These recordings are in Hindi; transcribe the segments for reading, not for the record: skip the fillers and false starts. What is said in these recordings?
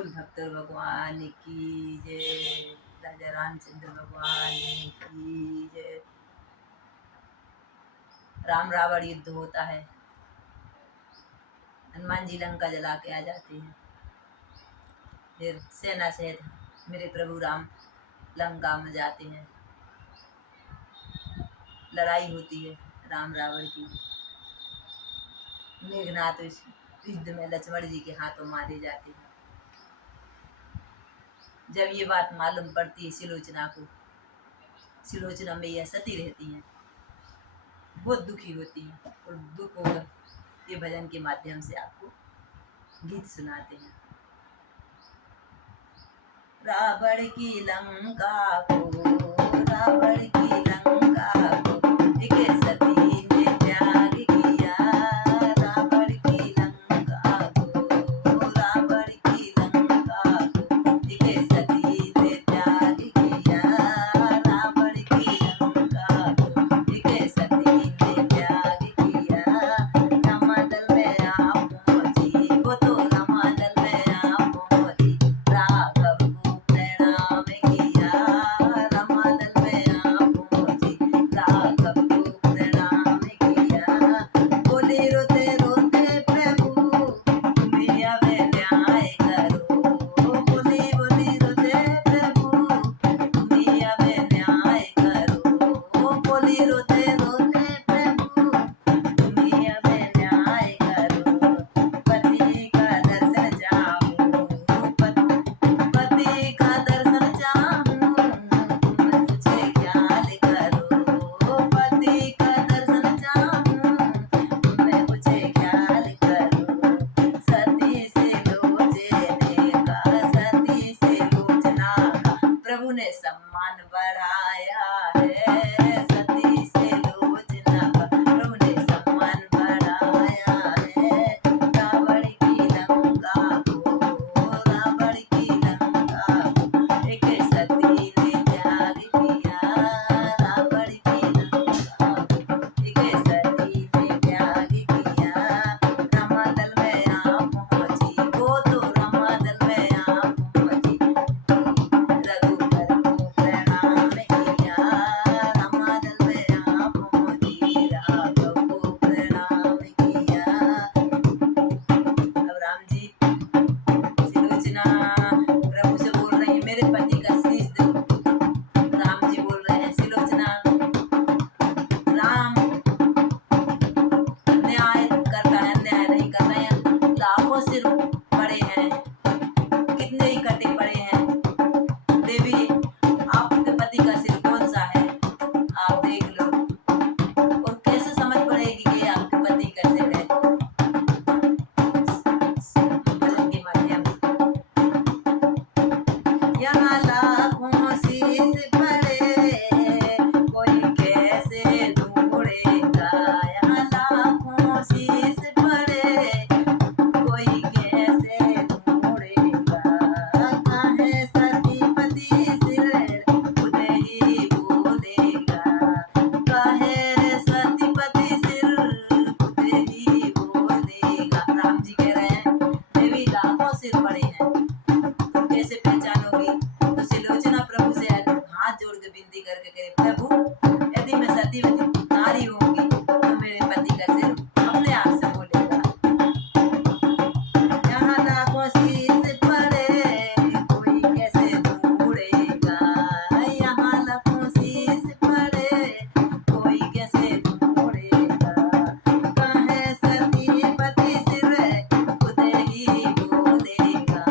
कुल भक्त भगवान की जय। राजा रामचंद्र भगवान की जय। राम रावण युद्ध होता है, हनुमान जी लंका जला के आ जाते हैं। फिर सेना सहित मेरे प्रभु राम लंका में जाते हैं। लड़ाई होती है राम रावण की। मेघनाथ इस युद्ध में लक्ष्मण जी के हाथों मारे जाते हैं। जब ये बात मालूम पड़ती है सुलोचना को, सुलोचना में यह सती रहती हैं, बहुत दुखी होती हैं और दुख को ये भजन के माध्यम से आपको गीत सुनाते हैं। रावण की लंका को, रावण की लंका को एक सती ने त्याग किया। रावण की लंका को, रावण की लंका को एक सती ने त्याग किया। रावण की लंका को एक सती ने त्याग किया। रमादल में आप पहुंची, वो तो रमादल में आप पहुंची। राघव को प्रणाम किया। रमादल में आप पहुंची, राघव को प्रणाम किया। बोले रोते रोते प्रभु तुम्हें अब न्याय करो। बोले बोले रोते प्रभु तुम्हें अब न्याय करो। बोले रोते रोते प्रभु तुम्हें अब न्याय करो। पति का दर्शन चाहूं, पति का दर्शन चाहूं, तुम मुझे ख्याल करो। पति का दर्शन चाहूं, तुम मुझे ख्याल करो। सती से लोचने का, सती से लोचना का प्रभु ने सम्मान बढ़ाया है। सती से लोचना का प्रभु ने सम्मान बढ़ाया है। रावण की लंका को, रावण की लंका को एक सती ने त्याग किया। रावण की लंका को एक सती ने त्याग किया। रमादल में आप पहुंची, वो तो रमादल में आप पहुंची। रघुबर को प्रणाम किया। रमादल में आप पहुंची, राघव को प्रणाम किया। अब राम जी सुलोचना प्रभु से बोल रही है, मेरे पति का शीश दो। राम जी बोल रहे हैं, सुलोचना राम न्याय करता है, अन्याय नहीं कर रहे हैं। लाखों सिर पड़े हैं, कितने ही कटे पड़े हैं। देवी आपके पति का सिर कौन सा है, आप देख लो। और कैसे समझ पड़ेगी कि आपके पति का सिर है। भजन के माध्यम यहाँ लाखों शीश पड़े, कोई कैसे ढूंढेगा। यहाँ लाखों शीश पड़े, कोई कैसे ढूंढेगा। काहे सतीपति सिर खुद ही बोलेगा। काहे सतीपति सिर खुद ही बोलेगा। राम जी कह रहे हैं, देवी लाखों सिर पड़े हैं, तुम कैसे पहचानोगे। तो सुलोचना प्रभु से हाथ जोड़ के विनती करके कहे, प्रभु यदि मैं सतीवती नारी होंगी तो मेरे पति का सिर अपने आप से बोलेगा। यहाँ लाखों शीश पड़े, कोई कैसे ढूंढेगा। यहाँ लाखों शीश पड़े, कोई कैसे ढूंढेगा। काहे सतीपति सिर खुद ही बोलेगा।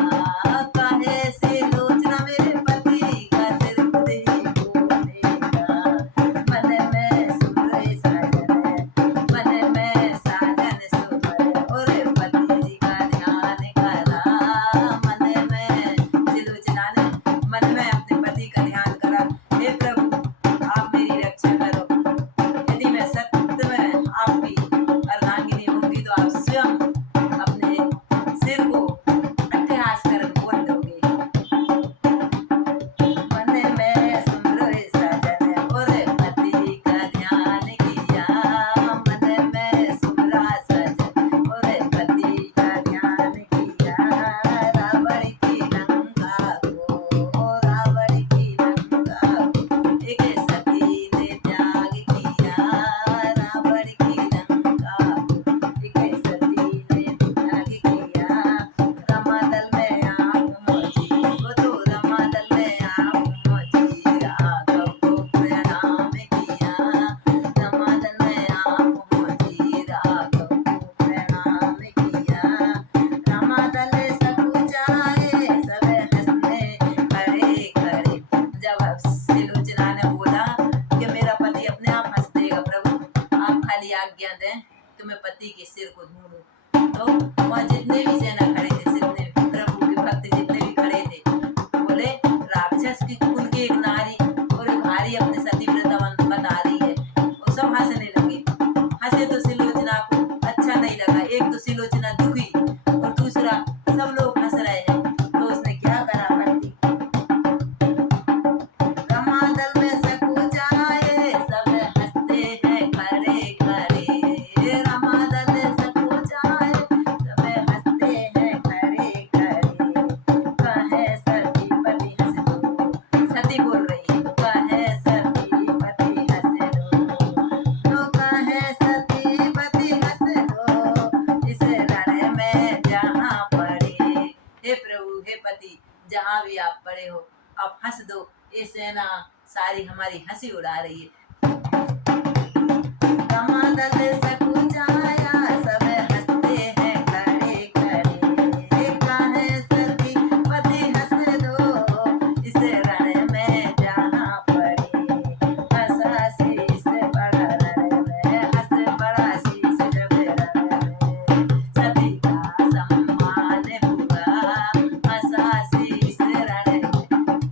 पति जहाँ भी आप पड़े हो, आप हंस दो, ये सेना सारी हमारी हंसी उड़ा रही है। कमंडल सकुचाया सब हंसते हैं खड़े खड़े, काहे सती पति हंस दो इस रण में जहाँ पड़े। हंस शीस बड़ा रण में, हंस बड़ा शीस जब रण में, सती का सम्मान हुआ हंस शीस रण में,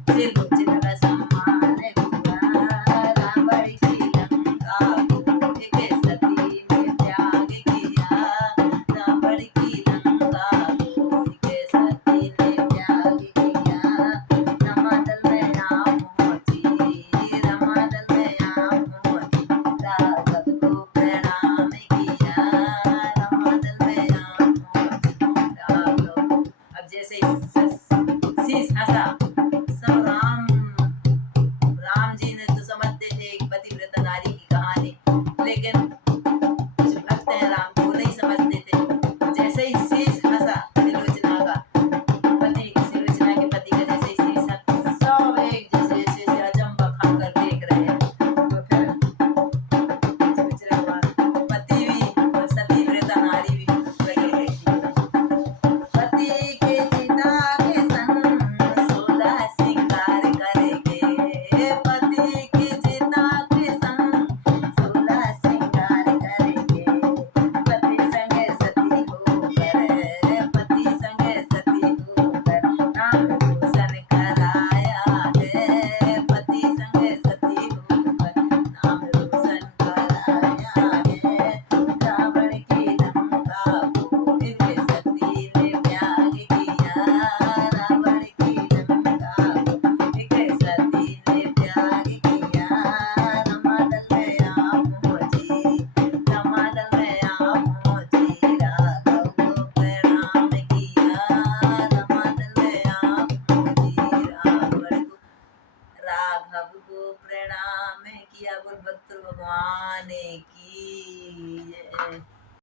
सिर कुचित का सम्मान हुआ रावण की लंका को एक सती ने त्याग किया। रावण की लंका को एक सती ने त्याग किया। रमादल में आप पहुंची, रमादल में आप पहुंची, राघव को प्रणाम किया। रमादल में आप पहुंची, राघव। अब जैसे